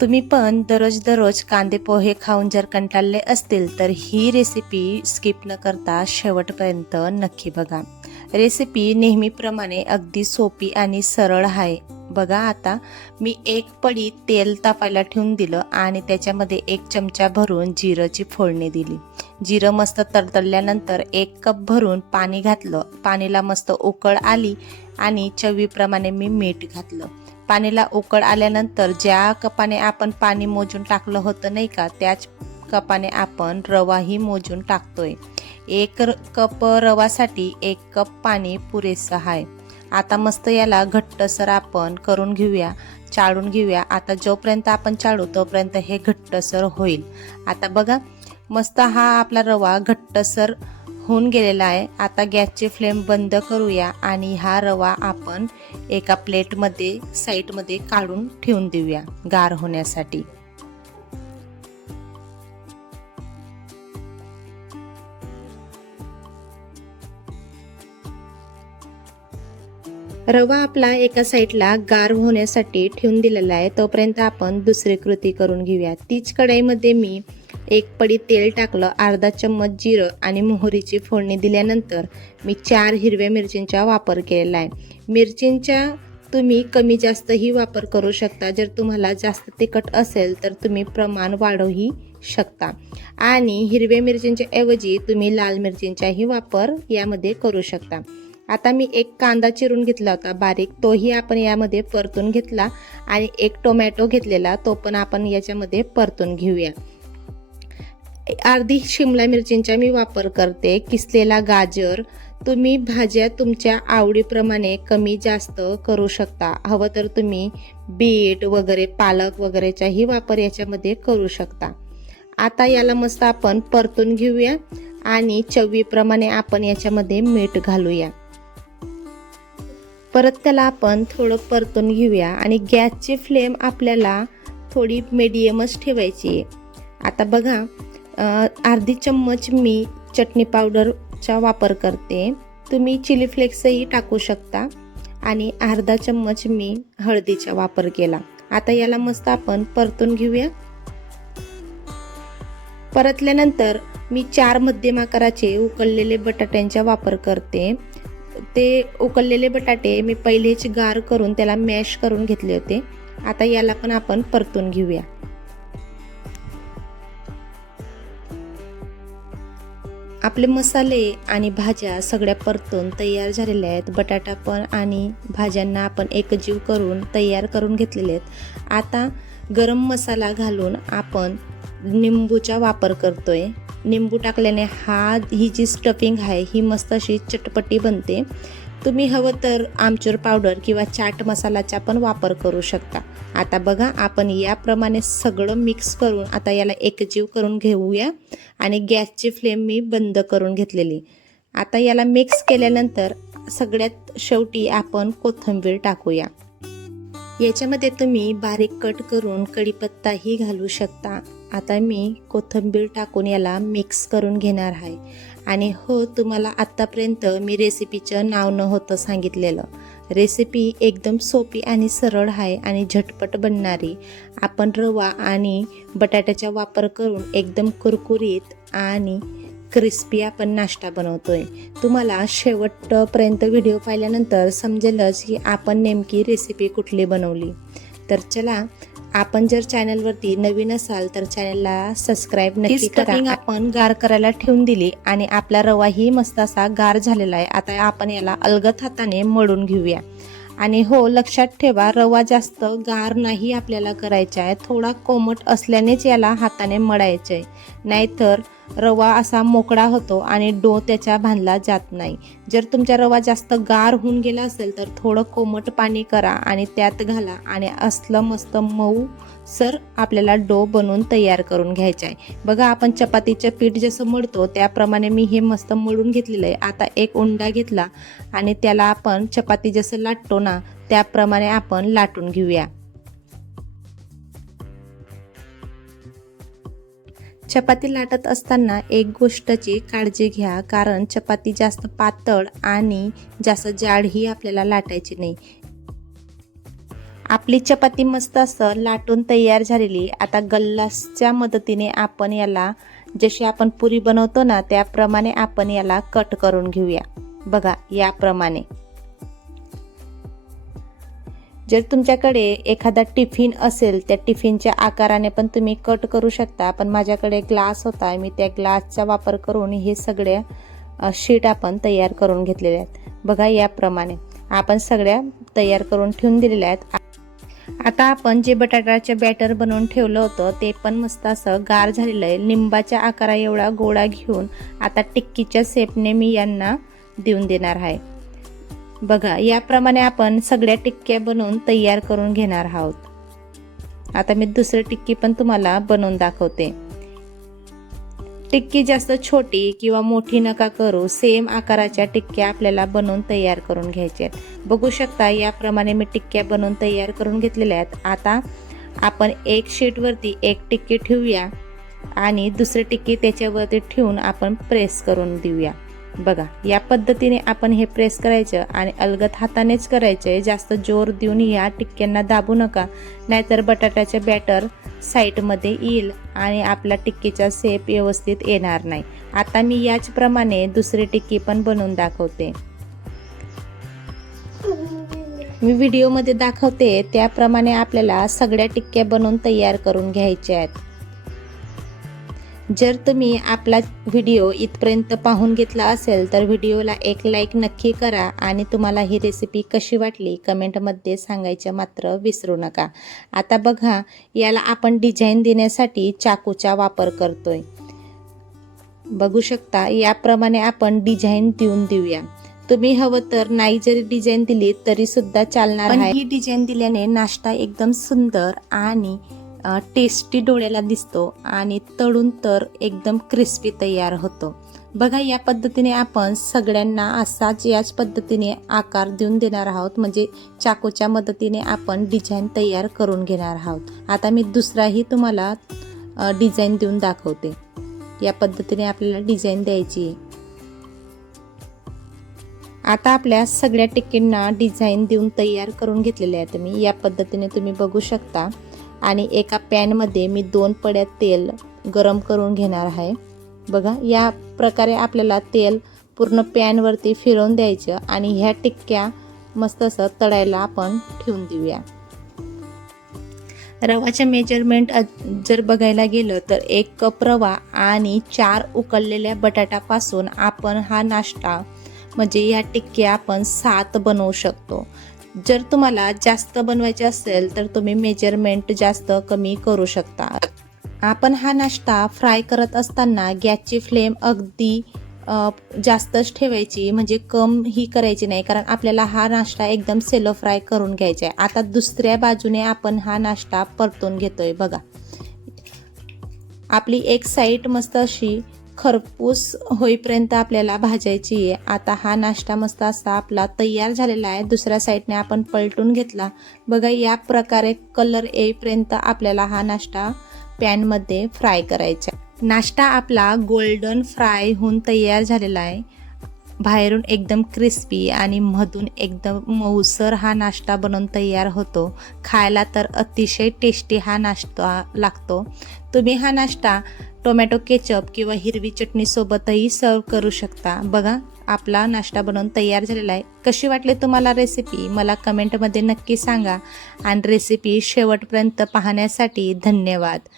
तुम्ही पण दररोज कांदे पोहे खाऊन जर कंटाळले असतील तर ही रेसिपी स्किप न करता शेवटपर्यंत नक्की बघा। रेसिपी नेहमीप्रमाणे अगदी सोपी आणि सरळ आहे। बघा, आता मी एक पडी तेल तापायला ठेवून दिलं आणि त्याच्यामध्ये 1 चमचा भरून जिऱ्याची फोडणी दिली। जिरं मस्त तडतडल्यानंतर 1 कप भरून पाणी घातलं। पाणीला मस्त उकळ आली आणि चवीप्रमाणे मी मीठ घातलं। पाणीला उकळ आल्यानंतर ज्या कपाने आपण पाणी मोजून टाकलं होतं नाही का, त्याच कपाने आपण रवाही मोजून टाकतोय। 1 कप रवासाठी 1 कप पाणी पुरेसं आहे। आता मस्त याला घट्टसर आपण करून घेऊया, चाळून घेऊया। आता जोपर्यंत आपण चाळू तोपर्यंत हे घट्टसर होईल। आता बघा, मस्त हा आपला रवा घट्टसर होऊन गेलेला आहे। आता गॅसची फ्लेम बंद करूया आणि हा रवा आपण एका प्लेटमध्ये साईडमध्ये काढून ठेवून देऊया गार होण्यासाठी। रवा आपला एका साईडला गार होण्यासाठी ठेवून दिलेला आहे। तोपर्यंत आपण दुसरी कृती करून घेऊया। तीच कढईमध्ये मी 1 पडी तेल टाकलं, अर्धा चम्मच जिरं आणि मोहरीची फोडणी दिल्यानंतर मी 4 हिरव्या मिरचींचा वापर केलेला आहे। मिरचींचा तुम्ही कमी जास्तही वापर करू शकता। जर तुम्हाला जास्त तिखट असेल तर तुम्ही प्रमाण वाढवूही शकता आणि हिरव्या मिरचींच्या ऐवजी तुम्ही लाल मिरचींचाही वापर यामध्ये करू शकता। आता मी 1 कांदा चिरून घेतला होता बारीक, तोही आपण यामध्ये परतून घेतला आणि 1 टोमॅटो घेतलेला, तो पण आपण याच्यामध्ये परतून घेऊया। अर्धी शिमला मिरचींचा मी वापर करते। किसलेला गाजर, तुम्ही भाज्या तुमच्या आवडीप्रमाणे कमी जास्त करू शकता। हवं तर तुम्ही बीट वगैरे, पालक वगैरेचाही वापर याच्यामध्ये करू शकता। आता याला मस्त आपण परतून घेऊया आणि चवीप्रमाणे आपण याच्यामध्ये मीठ घालूया। परत त्याला आपण थोडं परतून घेऊया आणि गॅसची फ्लेम आपल्याला थोडी मीडियमच ठेवायची। आता बघा, अर्धी चम्मच मी चटणी पावडरचा वापर करते। तुम्ही चिली फ्लेक्सही टाकू शकता आणि अर्धा चम्मच मी हळदीचा वापर केला। आता याला मस्त आपण परतून घेऊया। परतल्यानंतर मी 4 मध्यम आकाराचे उकळलेले बटाट्यांचा वापर करते। ते उकळलेले बटाटे मी पहिलेच गार करून त्याला मॅश करून घेतले होते। आता याला पण आपण परतून घेऊया। आपले मसाले आणि भाज्या सगळ्या परतून तयार झालेल्या आहेत। बटाटा पण आणि भाज्यांना आपण एकजीव करून तयार करून घेतलेले आहेत। आता गरम मसाला घालून आपण निंबूचा वापर करतोय। निंबू टाकल्याने ही जी स्टफिंग आहे ही मस्त अशी चटपटी बनते। तुम्ही हवं तर आमचूर पावडर किंवा चाट मसालाचा पण वापर करू शकता। आता बघा, आपण याप्रमाणे सगळं मिक्स करून आता याला एकजीव करून घेऊया आणि गॅसची फ्लेम मी बंद करून घेतलेली। आता याला मिक्स केल्यानंतर सगळ्यात शेवटी आपण कोथिंबीर टाकूया। याच्यामध्ये तुम्ही बारीक कट करून कढीपत्ताही घालू शकता। आता मी कोथिंबीर टाकून याला मिक्स करून घेणार आहे। आणि हो, तुम्हाला आत्तापर्यंत मी रेसिपीचं नाव नव्हतं सांगितलेलं। रेसिपी एकदम सोपी आणि सरळ आहे आणि झटपट बनणारी। आपण रवा आणि बटाट्याचा वापर करून एकदम कुरकुरीत आणि क्रिस्पी आपण नाश्ता बनवतोय। तुम्हाला शेवटपर्यंत व्हिडिओ पाहिल्यानंतर समजेलच की आपण नेमकी रेसिपी कुठली बनवली। तर चला, आपण जर चॅनलवरती नवीन असाल तर चॅनलला सबस्क्राईब नक्की करा। आपण गार करायला ठेवून दिली आणि आपला रवाही मस्त असा गार झालेला आहे। आता आपण याला अलगद हाताने मळून घेऊया। आणि हो, लक्षात ठेवा, रवा जास्त गार नाही आपल्याला करायचा आहे। थोडा कोमट असल्यानेच याला हाताने मळायचं आहे, नाहीतर रवा असा मोकळा होतो आणि डो त्याच्या बांधला जात नाही। जर तुमचा रवा जास्त गार होऊन गेला असेल तर थोडं कोमट पाणी करा आणि त्यात घाला आणि असलं मस्त मऊ सर आपल्याला डो बनवून तयार करून घ्यायचा आहे। बघा, आपण चपातीचं पीठ जसं मळतो त्याप्रमाणे मी हे मस्त मळून घेतलेलं आहे। आता 1 उंडा घेतला आणि त्याला आपण चपाती जसं लाटतो ना त्याप्रमाणे आपण लाटून घेऊया। चपाती लाटत असताना एक गोष्टची काळजी घ्या, कारण चपाती जास्त पातळ आणि जास्त जाडही आपल्याला लाटायची नाही। आपली चपाती मस्त असं लाटून तयार झालेली. आता गल्लासच्या मदतीने आपण याला जशी आपण पुरी बनवतो ना त्याप्रमाणे आपण याला कट करून घेऊया. बघा याप्रमाणे. जर तुमच्याकडे एखादा टिफिन असेल त्या टिफिनच्या आकाराने पण तुम्ही कट करू शकता, पण माझ्याकडे ग्लास होता, मी त्या ग्लासचा वापर करून हे सगळ्या शीट आपण तयार करून घेतलेल्या आहेत. बघा याप्रमाणे आपण सगळ्या तयार करून ठेवून दिलेल्या आहेत. आता आपण जे बटाट्याचे बॅटर बनवून ठेवलं होतं ते पण मस्त असं गार झालेलं आहे. लिंबाच्या आकारा एवढा गोळा घेऊन आता टिक्कीच्या शेपने मी यांना देऊन देणार आहे. बघा याप्रमाणे आपण सगळ्या टिक्क्या बनवून तयार करून घेणार आहोत. आता मी दुसरी टिक्की पण तुम्हाला बनवून दाखवते. टिक्की जास्त छोटी किंवा मोठी नका करू, सेम आकाराच्या टिक्क्या आपल्याला बनवून तयार करून घ्यायच्या आहेत. बघू शकता याप्रमाणे मी टिक्क्या बनवून तयार करून घेतलेल्या आहेत. आता आपण एक शीटवरती एक टिक्की ठेवूया आणि दुसरी टिक्की त्याच्यावरती ठेवून आपण प्रेस करून देऊया. बघा या पद्धतीने आपण हे प्रेस करायचं आणि अलगद हातानेच करायचं. जास्त जोर देऊन या टिक्क्यांना दाबू नका, नाहीतर बटाट्याचे बॅटर साईडमध्ये येईल आणि आपला टिक्कीचा शेप व्यवस्थित येणार नाही. आता मी याचप्रमाणे दुसरी टिक्की पण बनवून दाखवते. मी व्हिडिओमध्ये दाखवते त्याप्रमाणे आपल्याला सगळ्या टिक्क्या बनवून तयार करून घ्यायच्या आहेत. जर तुम्ही आपला व्हिडिओ इथपर्यंत पाहून घेतला असेल तर व्हिडिओला एक लाईक नक्की करा आणि तुम्हाला ही रेसिपी कशी वाटली कमेंटमध्ये सांगायचं मात्र विसरू नका. आता बघा याला आपण डिझाईन देण्यासाठी चाकूचा वापर करतोय. बघू शकता याप्रमाणे आपण डिझाईन देऊन देऊया. तुम्ही हवं तर नाही जरी डिझाईन दिली तरी सुद्धा चालणार आहे. ही डिझाईन दिल्याने नाश्ता एकदम सुंदर आणि टेस्टी डोळ्याला दिसतो आणि तळून तर एकदम क्रिस्पी तयार होतो. बघा या पद्धतीने आपण सगळ्यांना असाच याच पद्धतीने आकार देऊन देणार आहोत. म्हणजे चाकूच्या मदतीने आपण डिझाईन तयार करून घेणार आहोत. आता मी दुसराही तुम्हाला डिझाईन देऊन दाखवते. या पद्धतीने आपल्याला डिझाईन द्यायची. आता आपल्या सगळ्या टिक्कींना डिझाईन देऊन तयार करून घेतलेले आहेत मी. या पद्धतीने तुम्ही बघू शकता. आणि एका पॅनमध्ये मी 2 पड्या तेल गरम करून घेणार आहे. बघा या प्रकारे आपल्याला तेल पूर्ण पॅनवरती फिरवून द्यायचं आणि ह्या टिक्क्या मस्त असं तळायला आपण ठेवून देऊया. रवाचं मेजरमेंट जर बघायला गेलं तर 1 कप रवा आणि 4 उकळलेल्या बटाट्यापासून आपण हा नाश्ता म्हणजे या टिक्क्या आपण 7 बनवू शकतो. जर तुम्हाला जास्त बनवायचे असेल तर तुम्ही मेजरमेंट जास्त कमी करू शकता. आपण हा नाश्ता फ्राय करत असताना गॅसची फ्लेम अगदी जास्तच ठेवायची, म्हणजे कम ही करायची नाही, कारण आपल्याला हा नाश्ता एकदम सेलो फ्राय करून घ्यायचा आहे. आता दुसऱ्या बाजूने आपण हा नाश्ता परतून घेतोय. बघा आपली एक साईड मस्त अशी खरपूस होईपर्यंत आपल्याला भाजायची आहे. आता हा नाश्ता मस्त असा आपला तयार झालेला आहे. दुसऱ्या साईडने आपण पलटून घेतला. बघा या प्रकारे कलर येईपर्यंत आपल्याला हा नाश्ता पॅनमध्ये फ्राय करायचा. नाश्ता आपला गोल्डन फ्राय होऊन तयार झालेला आहे. बाहेरून एकदम क्रिस्पी आणि मधून एकदम मऊसर हा नाश्ता बनवून तयार होतो. खायला तर अतिशय टेस्टी हा नाश्ता लागतो. तुम्ही हा नाश्ता टोमॅटो केचप किंवा हिरवी चटणी सोबतही सर्व करू शकता. बघा आपला नाश्ता बनवून तयार झालेला आहे. कशी वाटली तुम्हाला रेसिपी मला कमेंटमध्ये नक्की सांगा आणि रेसिपी शेवटपर्यंत पाहण्यासाठी धन्यवाद.